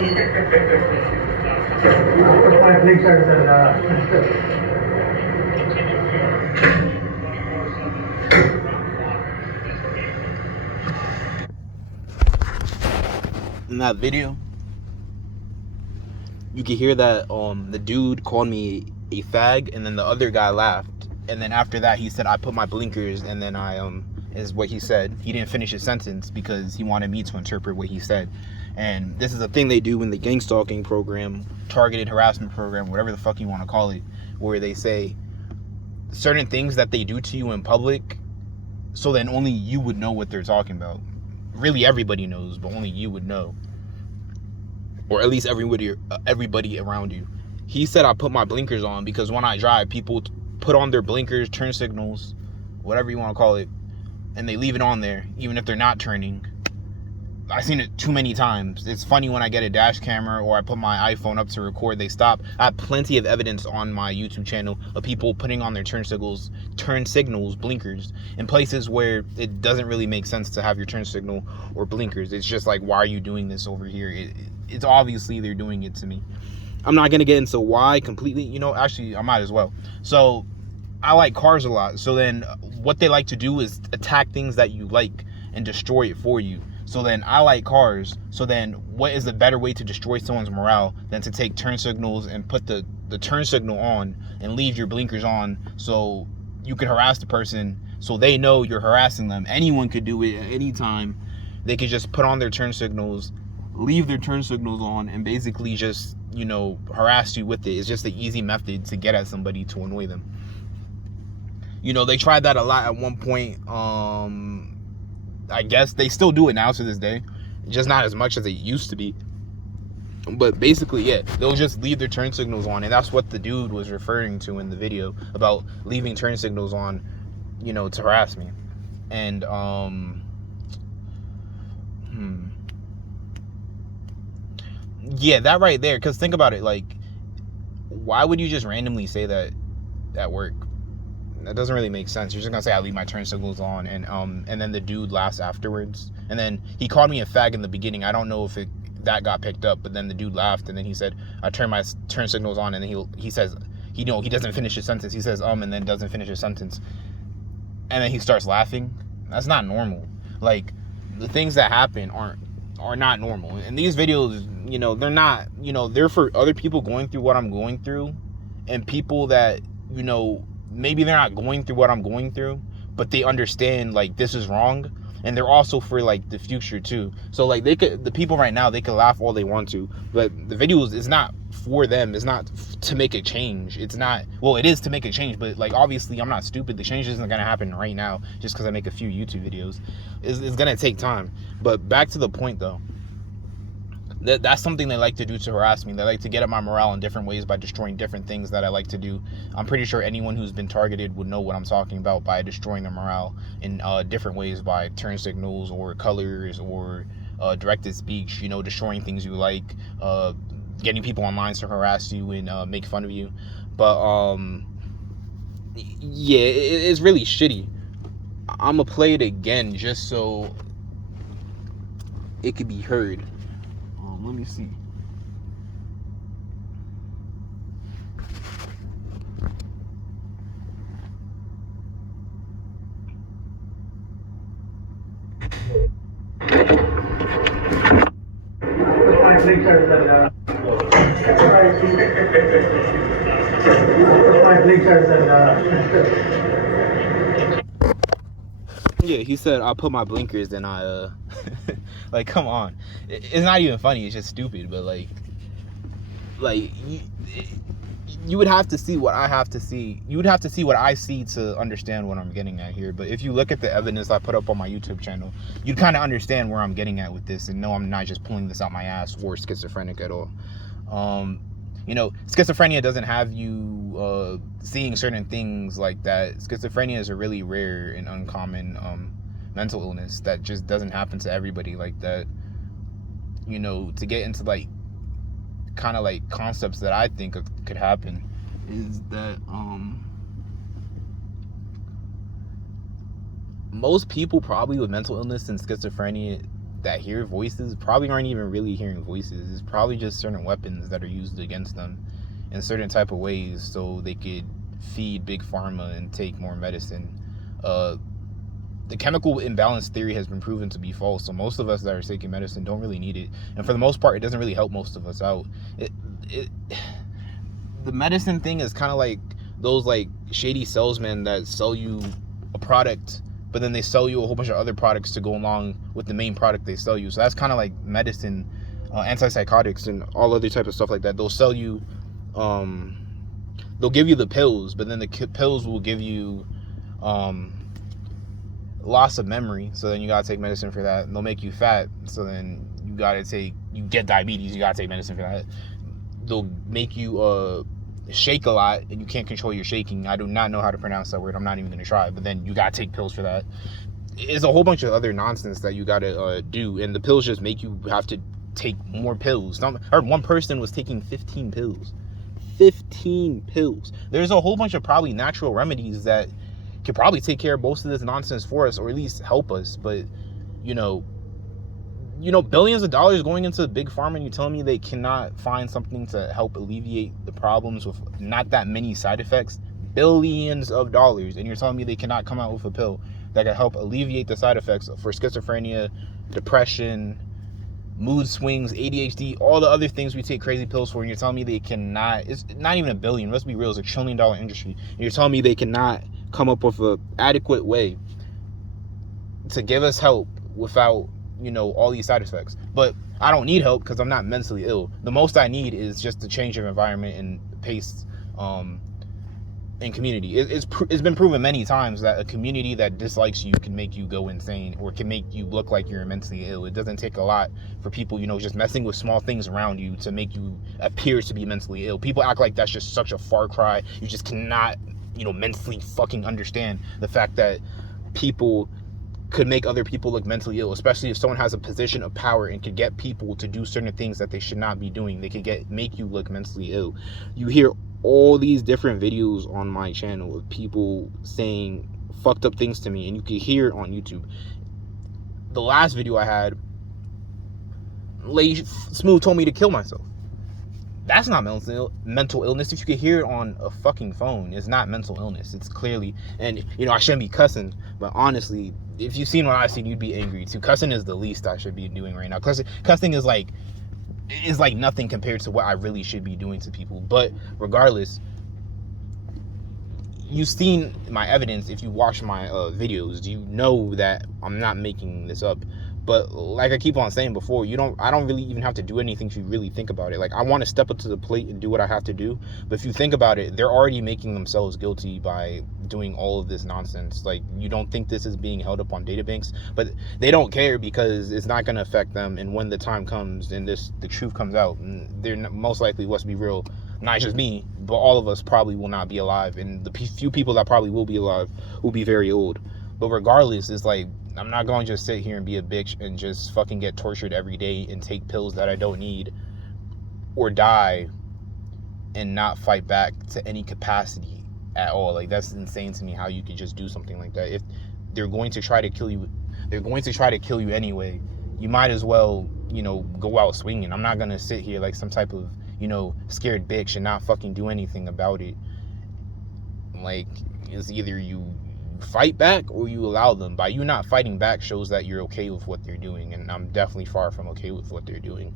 Put my blinkers and in that video, you could hear that the dude called me a fag, and then the other guy laughed, and then after that he said I put my blinkers, and then I is what he said. He didn't finish his sentence because he wanted me to interpret what he said. And this is a thing they do in the gangstalking program, targeted harassment program, whatever the fuck you want to call it, where they say certain things that they do to you in public, so then only you would know what they're talking about. Really, everybody knows, but only you would know, or at least everybody around you. He said I put my blinkers on because when I drive, people put on their blinkers, turn signals, whatever you want to call it, and they leave it on there even if they're not turning. I've seen it too many times. It's funny when I get a dash camera or I put my iPhone up to record, they stop. I have plenty of evidence on my YouTube channel of people putting on their turn signals, blinkers, in places where it doesn't really make sense to have your turn signal or blinkers. It's just like, why are you doing this over here? It's obviously they're doing it to me. I'm not going to get into why completely. Actually, I might as well. So, I like cars a lot. So then what they like to do is attack things that you like and destroy it for you. So then I like cars. So then what is the better way to destroy someone's morale than to take turn signals and put the turn signal on and leave your blinkers on so you can harass the person so they know you're harassing them. Anyone could do it at any time. They could just put on their turn signals, leave their turn signals on, and basically just, harass you with it. It's just the easy method to get at somebody to annoy them. They tried that a lot at one point. I guess they still do it now to this day, just not as much as it used to be. But basically, yeah, they'll just leave their turn signals on, and that's what the dude was referring to in the video about leaving turn signals on, to harass me. And yeah, that right there. Because think about it, like, why would you just randomly say that at work? That doesn't really make sense. You're just gonna say I leave my turn signals on, and then the dude laughs afterwards. And then he called me a fag in the beginning. I don't know if that got picked up, but then the dude laughed, and then he said I turn my turn signals on, and then he says he doesn't finish his sentence. He says and then doesn't finish his sentence, and then he starts laughing. That's not normal. Like, the things that happen are not normal. And these videos, they're not, they're for other people going through what I'm going through, and people that, maybe they're not going through what I'm going through, but they understand, like, this is wrong. And they're also for, like, the future too. So, like, the people right now, they can laugh all they want to, but the videos is not for them. It's not to make a change. It's not, well, it is to make a change, but, like, obviously I'm not stupid. The change isn't gonna happen right now just because I make a few YouTube videos. It's gonna take time. But back to the point though, that's something they like to do to harass me. They like to get at my morale in different ways by destroying different things that I like to do. I'm pretty sure anyone who's been targeted would know what I'm talking about by destroying their morale in different ways, by turn signals or colors or directed speech, destroying things you like, getting people online to harass you and make fun of you. But yeah, it's really shitty. I'm gonna play it again just so it could be heard. Let me see. put my blinkers and put my blinkers and Yeah, he said I put my blinkers and I like, come on. It's not even funny, it's just stupid. But like you would have to see what I have to see. You would have to see what I see to understand what I'm getting at here. But if you look at the evidence I put up on my YouTube channel, you'd kind of understand where I'm getting at with this, and no, I'm not just pulling this out my ass or schizophrenic at all. Schizophrenia doesn't have you seeing certain things like that. Schizophrenia is a really rare and uncommon mental illness that just doesn't happen to everybody like that. To get into like kind of like concepts that I think could happen is that most people probably with mental illness and schizophrenia that hear voices probably aren't even really hearing voices. It's probably just certain weapons that are used against them in certain type of ways so they could feed big pharma and take more medicine. The chemical imbalance theory has been proven to be false, so most of us that are taking medicine don't really need it, and for the most part it doesn't really help most of us out. The medicine thing is kind of like those like shady salesmen that sell you a product, but then they sell you a whole bunch of other products to go along with the main product they sell you. So that's kind of like medicine, antipsychotics and all other type of stuff like that. They'll sell you, they'll give you the pills, but then the pills will give you loss of memory, so then you gotta take medicine for that. And they'll make you fat, so then you get diabetes, you gotta take medicine for that. They'll make you shake a lot and you can't control your shaking. I do not know how to pronounce that word, I'm not even gonna try, but then you gotta take pills for that. It's a whole bunch of other nonsense that you gotta do, and the pills just make you have to take more pills. I heard one person was taking 15 pills. 15 pills. There's a whole bunch of probably natural remedies that could probably take care of most of this nonsense for us, or at least help us. But you know, billions of dollars going into big pharma, and you telling me they cannot find something to help alleviate the problems with not that many side effects? Billions of dollars, and you're telling me they cannot come out with a pill that can help alleviate the side effects for schizophrenia, depression, mood swings, ADHD, all the other things we take crazy pills for, and you're telling me they cannot? It's not even a billion, let's be real, it's $1 trillion industry, and you're telling me they cannot come up with an adequate way to give us help without, all these side effects. But I don't need help because I'm not mentally ill. The most I need is just to change of environment and pace in community. It's been proven many times that a community that dislikes you can make you go insane, or can make you look like you're mentally ill. It doesn't take a lot for people, just messing with small things around you to make you appear to be mentally ill. People act like that's just such a far cry. You just cannot, mentally fucking understand the fact that people could make other people look mentally ill, especially if someone has a position of power and could get people to do certain things that they should not be doing. They could make you look mentally ill. You hear all these different videos on my channel of people saying fucked up things to me, and you can hear it on YouTube. The last video I had, Lady Smooth told me to kill myself. That's not mental illness. If you could hear it on a fucking phone, it's not mental illness. It's clearly, and I shouldn't be cussing, but honestly, if you've seen what I've seen, you'd be angry too. Cussing is the least I should be doing right now. Cussing is like nothing compared to what I really should be doing to people. But regardless, you've seen my evidence. If you watch my videos, you know that I'm not making this up. But like I keep on saying before, I don't really even have to do anything if you really think about it. Like, I want to step up to the plate and do what I have to do, but if you think about it, they're already making themselves guilty by doing all of this nonsense. Like, you don't think this is being held up on databanks, but they don't care because it's not going to affect them. And when the time comes and the truth comes out, they're most likely, let's be real, not just me, but all of us probably will not be alive, and the few people that probably will be alive will be very old. But regardless, it's like, I'm not going to just sit here and be a bitch and just fucking get tortured every day and take pills that I don't need, or die and not fight back to any capacity at all. Like, that's insane to me how you could just do something like that. If they're going to try to kill you, anyway. You might as well, go out swinging. I'm not going to sit here like some type of, scared bitch and not fucking do anything about it. Like, it's either you fight back or you allow them. By you not fighting back shows that you're okay with what they're doing, and I'm definitely far from okay with what they're doing.